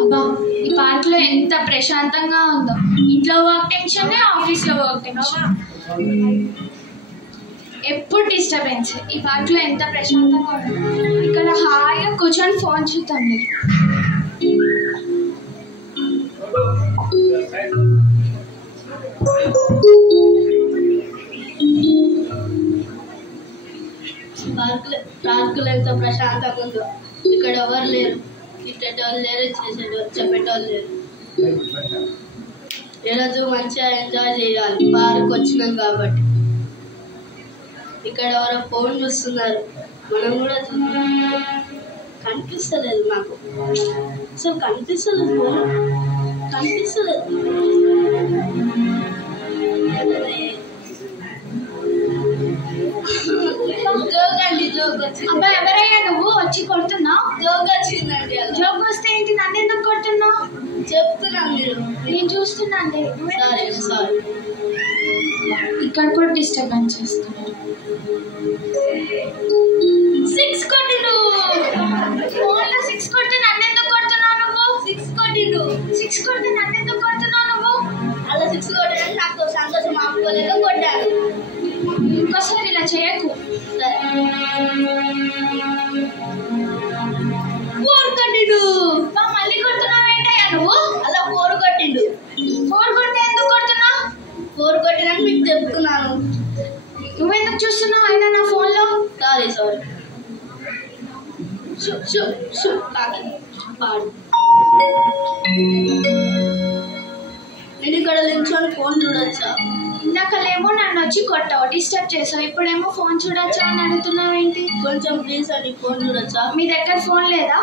అబ్బా ఈ పార్క్ లో ఎంత ప్రశాంతంగా ఉందో. ఇంట్లో వర్క్ టెన్షన్, ఆఫీస్ లో వర్క్ టెన్షన్, ఎప్పుడు డిస్టర్బెన్స్. ఈ పార్క్ లో ఎంత ప్రశాంతంగా ఉందో. ఇక్కడ హాయిగా కూర్చొని ఫోన్ చూద్దాం. పార్కులో ఎంత ప్రశాంతంగా ఉందో. ఇక్కడ ఎవరు లేరు, తిట్టేటోళ్ళు లేరు, చెప్పేటోళ్ళు లేరు. ఈరోజు మంచిగా ఎంజాయ్ చేయాలి పార్క్ వచ్చినాం కాబట్టి. ఇక్కడ ఎవరో ఫోన్ చూస్తున్నారు, మనం కూడా చూస్తున్నాం. కనిపిస్తలేదు నాకు, అసలు కనిపిస్తలేదు, ఫోన్ కనిపిస్తలేదు. అబ్బా ఎవరయ్యా నువ్వు? వచ్చి కొడుతున్నావు? జోక్ వచ్చిందండి. జోక్ వస్తే ఏంటి? నన్ను ఎందుకు కొడుతున్నావు? చెప్తున్నాను, మీరు నేను చూస్తున్నాను. సారీ. ఇక్కడ కూడా డిస్టర్బెన్స్ చేస్తున్నారు. 6 కొట్టిండు. ఫోన్లో 6 కొడితే నన్ను ఎందుకు కొడుతున్నావు నువ్వు? 6 కొట్టిండు. 6 కొడితే నన్ను ఎందుకు కొడుతున్నావు నువ్వు? అలా 6 కొట్టడానికి నాకు సంతోషం ఆపుకోలేక కొట్టాను. ఇంకోసారి ఇలా చేయకు. 4 కొట్టిండు. మళ్ళీ కొడుతున్నావు ఏంటయ్యా నువ్వు? అలా 4 కొట్టిండు. 4 కొడితే ఎందుకు కొడుతున్నావు? 4 కొట్టినాక మీకు చెప్తున్నాను. నువ్వెందుకు చూస్తున్నావు అయినా నా ఫోన్లో? సారీ. పాడు. నేను ఇక్కడ నిల్చొని ఫోన్ చూడొచ్చా? ఇందాకలేమో నన్ను వచ్చి కొట్టావు, డిస్టర్బ్ చేసావు. ఇప్పుడేమో ఫోన్ చూడొచ్చా అని అడుగుతున్నావు ఏంటి? కొంచెం ప్లీజ్ అండి, ఫోన్ చూడొచ్చా? మీ దగ్గర ఫోన్ లేదా?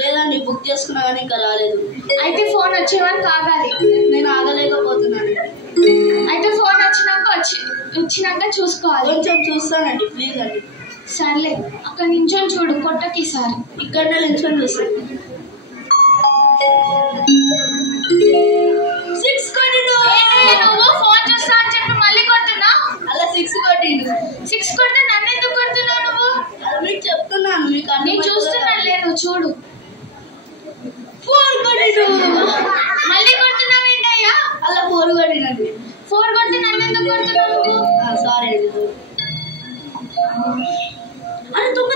లేదండి, బుక్ చేసుకున్నా కానీ ఇంకా రాలేదు. అయితే ఫోన్ వచ్చే వరకు ఆగాలి. నేను ఆగలేకపోతున్నాను. అయితే ఫోన్ వచ్చినాక చూసుకోవాలి. కొంచెం చూస్తానండి, ప్లీజ్ అండి. సర్లే, అక్కడ నించొని చూడు, కొట్టకి ఈసారి. ఇక్కడ నిల్చొని చూస్తాను. 6 కొట్టిండు. నువ్వు ఫోన్ చూస్తా అని చెప్పి మళ్ళీ కొడుతున్నా? అలా 6 కొట్టిండు. 6 కొడితే నన్ను ఎందుకు కొడుతున్నావు నువ్వు? మీకు చెప్తున్నాను, మీకు నేను చూస్తున్నానులే, నువ్వు చూడు. 4 కొట్టిండు. మళ్ళీ కొడుతున్నావు ఏంటయ్యా? అలా 4 కొట్టినండి. 4 కొడితే నన్ను ఎందుకు కొడుతున్నావు నువ్వు? సారీ అండి. అరే తుమ్మ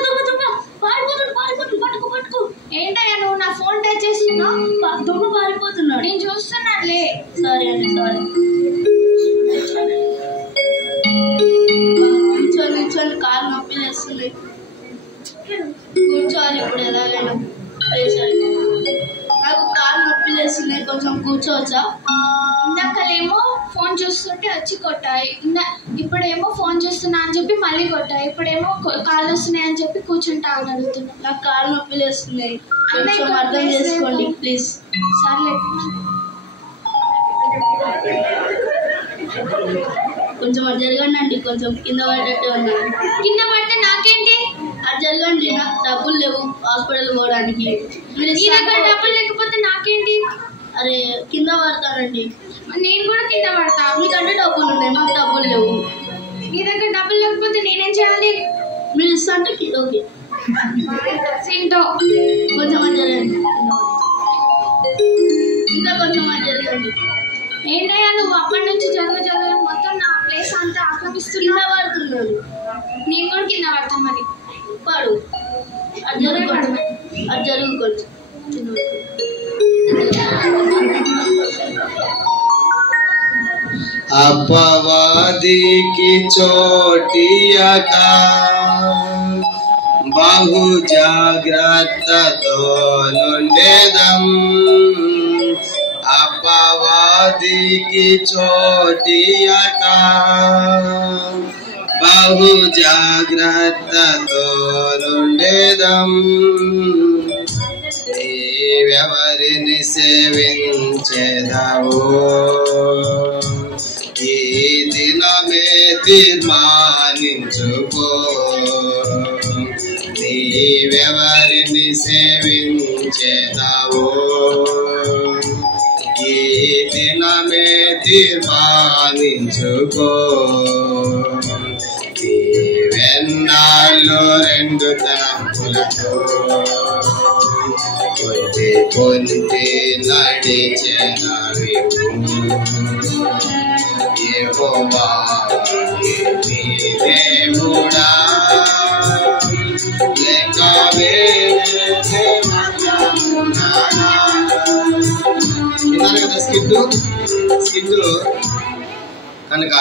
పారిపోతుంది, పట్టుకో. ఏంటయ్యా నువ్వు నా ఫోన్ టచ్ చేస్తున్నావు? తుమ్మ పారిపోతున్నాడు. నేను చూస్తున్నానులే. సారీ అండి, సారీ. నిల్చొని కాలు నొప్పి లేస్తుంది. కూర్చోవాలి ఇప్పుడు ఎలాగైనా. నాకు కాలు నొప్పి లేస్తున్నాయి, కొంచెం కూర్చోవచ్చా? ఇందాకలేమో ఫోన్ చూస్తుంటే వచ్చి కొట్టాయి, ఇప్పుడేమో ఫోన్ చూస్తున్నా అని చెప్పి మళ్ళీ కొట్టాయి, ఇప్పుడేమో కాళ్ళు వస్తున్నాయి అని చెప్పి కూర్చుంటా అని అడుగుతున్నా. నాకు కాళ్ళు నొప్పి లేస్తున్నాయి, కొంచెం అర్థం చేసుకోండి ప్లీజ్. సర్లే, కొంచెం అది జరగండి అండి, కొంచెం కింద పడ్డట్టే ఉన్నాను. కింద పడితే నాకేంటి? అది జరగండి, నాకు డబ్బులు లేవు హాస్పిటల్ పోవడానికి. నీ దగ్గర డబ్బులు లేకపోతే నాకేంటి? అరే కింద పడతానండి. నేను కూడా కింద పడతా. మీకంటే డబ్బులు ఉన్నాయి, మాకు డబ్బులు లేవు. నీ దగ్గర డబ్బులు లేకపోతే నేనేం చేయాలి? మీరు ఇస్తా అంటే ఓకే. కొంచెం అది జరగండి, ఇంకా కొంచెం అది జరగండి. ఏంటయ్యా నువ్వు అప్పటి నుంచి జరగ మొత్తం నా ప్లేస్ అంతా ఆక్రమిస్తున్నా. కింద పడుతున్నాను. నేను కూడా కింద పడతా. మరి పాడు. అది జరుగు కొంచెం. अपवादी चोटियका बहु जाग्रत्ततो नुंडेदम अपवादी चोटियका बहु जाग्रत्ततो नुंडेदम నీవెవరిని సేవించెదవో ఈ దినమే తీర్మానించుకో నీవెవరిని సేవించెదవో ఈ దినమే తీర్మానించుకో నీవెన్నాళ్ళు రెండు తలంపులతో పొంది నడిచిన యెహోవా నీ దేవుడా లెక్క విన్నారు కదా స్కిట్ కనుక